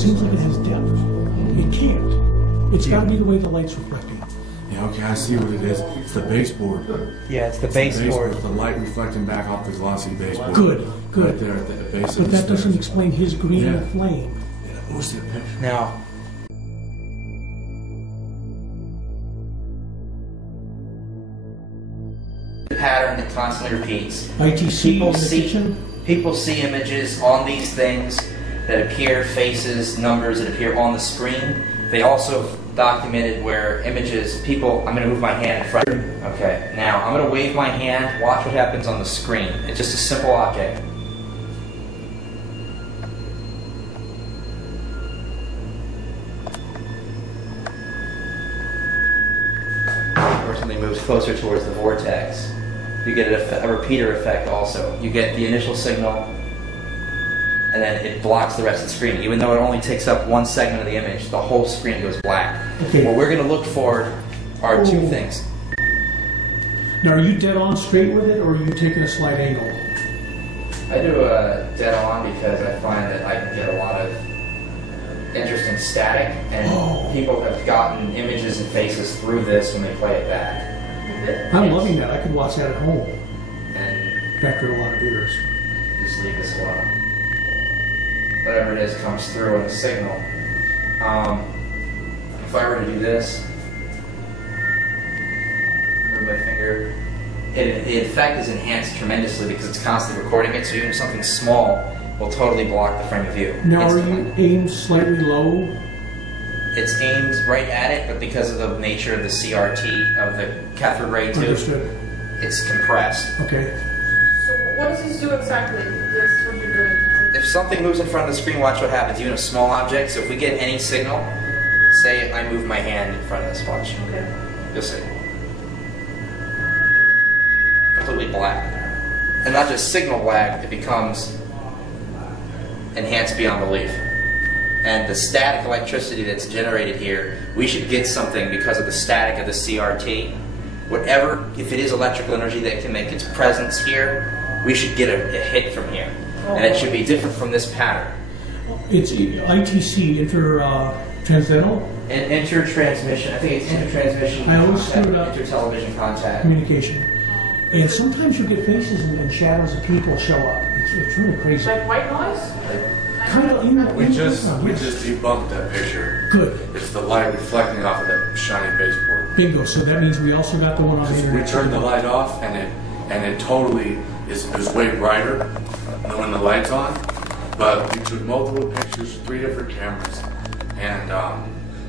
seems like it has depth. It can't. It's got to be the way the light's reflecting. Yeah, okay, I see what it is. It's the baseboard. Yeah, it's the baseboard. The light reflecting back off the glossy baseboard. Good. Right there at the base of the But that stairs. doesn't explain his green flame. Yeah, what's the picture? Now, the pattern that constantly repeats. ITC in the kitchen? People see images on these things that appear, faces, numbers that appear on the screen. They also documented where images, I'm going to move my hand in front. Okay, now I'm going to wave my hand, watch what happens on the screen. It's just a simple object. Or something moves closer towards the vortex. You get a repeater effect also. You get the initial signal, and then it blocks the rest of the screen. Even though it only takes up one segment of the image, the whole screen goes black. Okay. What we're going to look for are two things. Now, are you dead on straight with it, or are you taking a slight angle? I do a dead on because I find that I can get a lot of interesting static, and people have gotten images and faces through this when they play it back. I'm loving that. I could watch that at home And after a lot of beers. just leave this alone. Whatever it is comes through in the signal. If I were to do this, move my finger, the effect is enhanced tremendously because it's constantly recording it, so even something small will totally block the frame of view. Now, instantly. are you aimed slightly low? It's aimed right at it, but because of the nature of the CRT, of the cathode ray tube, Understood. it's compressed. Okay. So what does this do exactly? That's what you're doing. If something moves in front of the screen, watch what happens, even a small object. So if we get any signal, say I move my hand in front of this, watch. Okay. You'll see. Completely black. And not just signal black, it becomes enhanced beyond belief. And the static electricity that's generated here, we should get something because of the static of the CRT. Whatever, if it is electrical energy that can make its presence here, we should get a hit from here. And it should be different from this pattern. It's ITC, transcendental And intertransmission, I think it's intertransmission, I always screw it up. intertelevision contact. communication. And sometimes you get faces and shadows of people show up. It's really crazy. Like white noise? Kind of, We just debunked that picture. Good. It's the light reflecting off of that shiny baseboard. Bingo. So that means we also got the one on the internet. We turned the light off, and it totally is way brighter when the light's on. But we took multiple pictures, 3 different cameras, and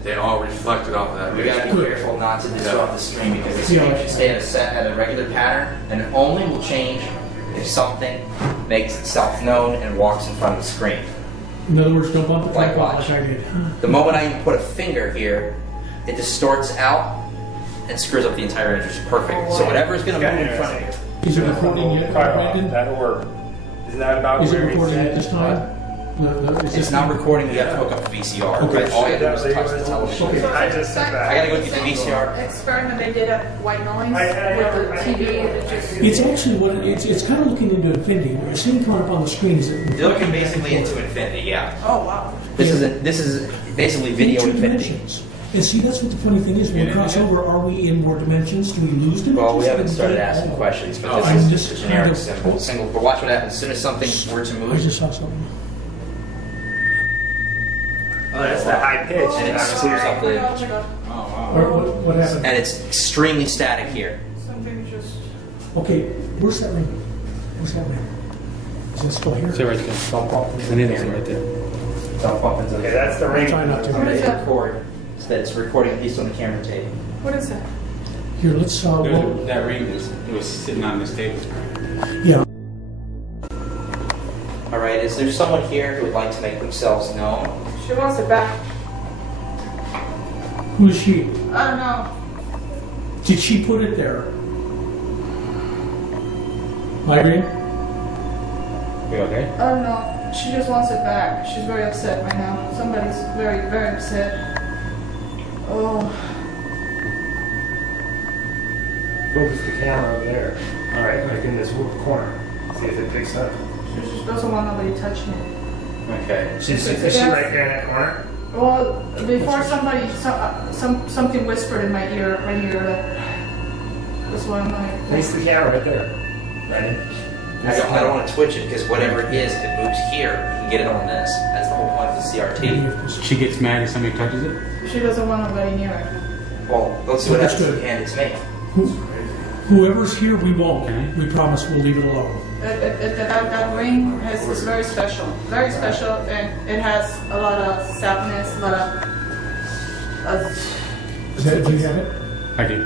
they all reflected off of that. We gotta be careful not to disrupt the screen because the screen should stay at a regular pattern, and it only will change if something makes itself known and walks in front of the screen. In other words, don't bump the Like tripod watch. like I did. The moment I put a finger here, it distorts out and screws up the entire image, which is perfect. So whatever is going to move in front of you. Is it recording yet, Brandon? That'll work. Isn't that about Is it where recording said? at this time? It's not recording, you have to hook up the VCR. Okay. All you have to do is touch the television. Okay. I just said that. I gotta go get the VCR. Experiment they did at white noise with the TV. It just It's actually what it's kind of looking into infinity. What you're seeing coming up on the screen is You're looking basically into infinity, yeah. oh wow. This is basically video two infinity. dimensions. And see, that's what the funny thing is. When we cross over, are we in more dimensions? Do we lose dimensions? Well, we haven't started asking questions, but I'm this is just just a generic kind of- single. But watch what happens as soon as something were to I move. just saw something. Oh, that's the high pitch. And it screws up the image. What happened? And it's extremely static here. Something just. Okay, where's that ring? Where's that ring? Is it still here? Say right there. Don't bump into I the need this camera. right there. Don't bump into Okay, the that's the ring. Try not to. I'm going to record so that it's recording at least on the camera tape. What is that? Here, let's well, That ring was sitting on this table. yeah. All right, is there someone here who would like to make themselves known? She wants it back. Who's she? I don't know. Did she put it there? Migraine? You okay? I don't know. She just wants it back. She's very upset right now. Somebody's very, very upset. Oh. Focus the camera over there. All right, like in this corner. See if it picks up. She just doesn't want nobody touching it. Okay. Is she right there in that corner? Well, before somebody, something whispered in my ear right here. That's why I'm like. Place the camera right there. Right. I don't want to twitch it because whatever it is, if it moves here, you can get it on this. That's the whole point of the CRT. She gets mad if somebody touches it? She doesn't want nobody near it. Well, let's see what That's happens good. and it's me. Whoever's here, we won't. We promise we'll leave it alone. That ring is very special. Very special, and it has a lot of sadness, a lot of. Is that, do you have it? I do.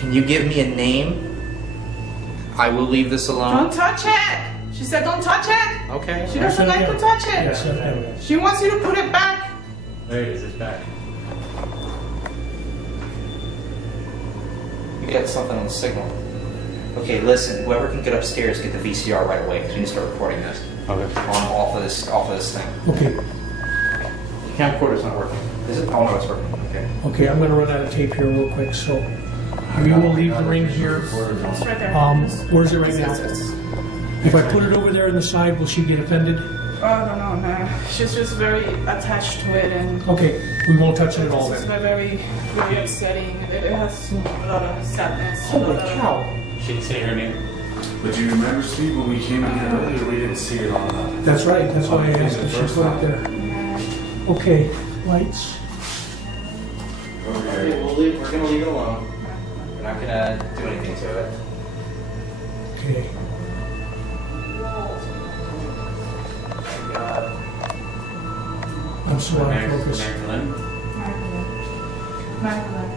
Can you give me a name? I will leave this alone. Don't touch it! She said don't touch it! Okay. She doesn't like to touch it. Yes, I have it. She wants you to put it back. There it is, it's back. You got something on the signal. Okay, listen. Whoever can get upstairs, get the VCR right away because we need to start recording this. Okay. Off of this thing. Okay. The camcorder's not working. Is it? Oh no, it's working. Okay. Okay, I'm going to run out of tape here real quick, so we will leave the ring here. It's right there. Where's it right now? If I put it over there on the side, will she get offended? I don't know, man. She's just very attached to it, and Okay, we won't touch it at all it's then. very, very upsetting. It has a lot of sadness. Holy cow. She didn't say her name. But do you remember, Steve, when we came in here earlier, we didn't see it on the... That's right, that's why I asked if she First put it time. there. Okay, lights. Okay, we're gonna leave it alone. We're not gonna do anything to it. Okay. God. I'm so out of focus. Magdalene. Madeline.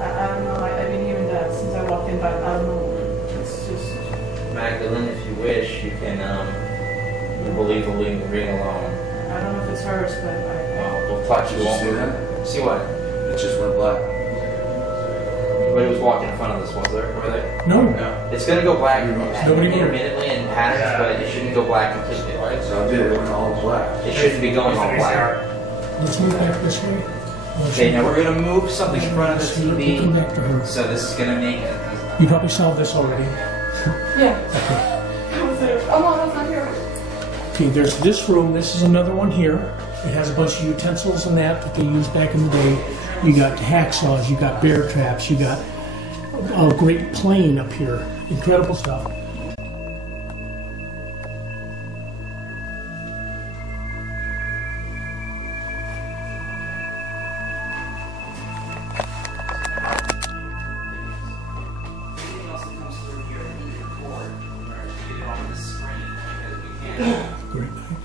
I don't know. I've been hearing that since I walked in, but I don't know. It's just. Magdalene, if you wish, you can we'll leave the ring alone. I don't know if it's hers, but We'll touch Did you. you Won't see that? See what? It just went black. Anybody was walking in front of this, was there? Over there? No. It's gonna go black Nobody moved. intermittently in patterns, but it shouldn't go black completely. Right? So I did, it went all black. It shouldn't be going all black. Let's move back this way. Okay, now we're gonna move something in front of the Come TV. back to her. So this is gonna make it. You probably solved this already. yeah. Oh no, that's not here. Okay, there's this room. This is another one here. It has a bunch of utensils and that they used back in the day. You got hacksaws, you got bear traps, you got a great plane up here. Incredible stuff. Anything else that comes through here, we need to record. Get it on the screen because we can't. Great night.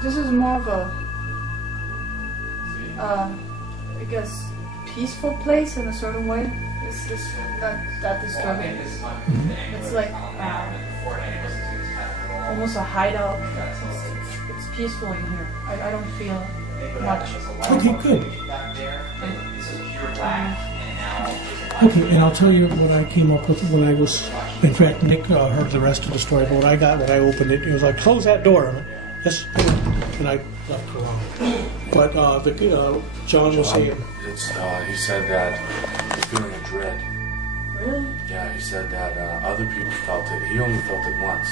This is more of a, I guess, peaceful place in a certain way. It's just not that disturbing. It's like almost a hideout. It's peaceful in here. I don't feel much. Okay, good. Okay, and I'll tell you what I came up with when I was, in fact, Nick heard the rest of the story, but what I got when I opened it, it was like, close that door. I'm like, yes, and I left her alone. But John was saying, He said that he's feeling a dread. Really? Yeah, he said that other people felt it. He only felt it once.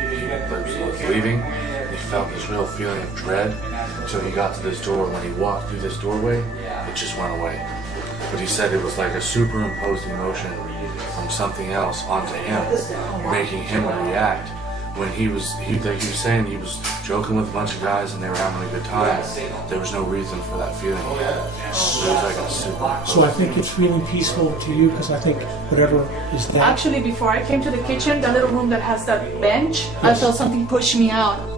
He was leaving. He felt this real feeling of dread until he got to this door. When he walked through this doorway, it just went away. But he said it was like a superimposed emotion from something else onto him, making him react. When he was saying he was joking with a bunch of guys and they were having a good time, there was no reason for that feeling. It was like a superimposed. so I think it's feeling peaceful to you because I think whatever is that. Actually, before I came to the kitchen, that little room that has that bench, I felt something push me out.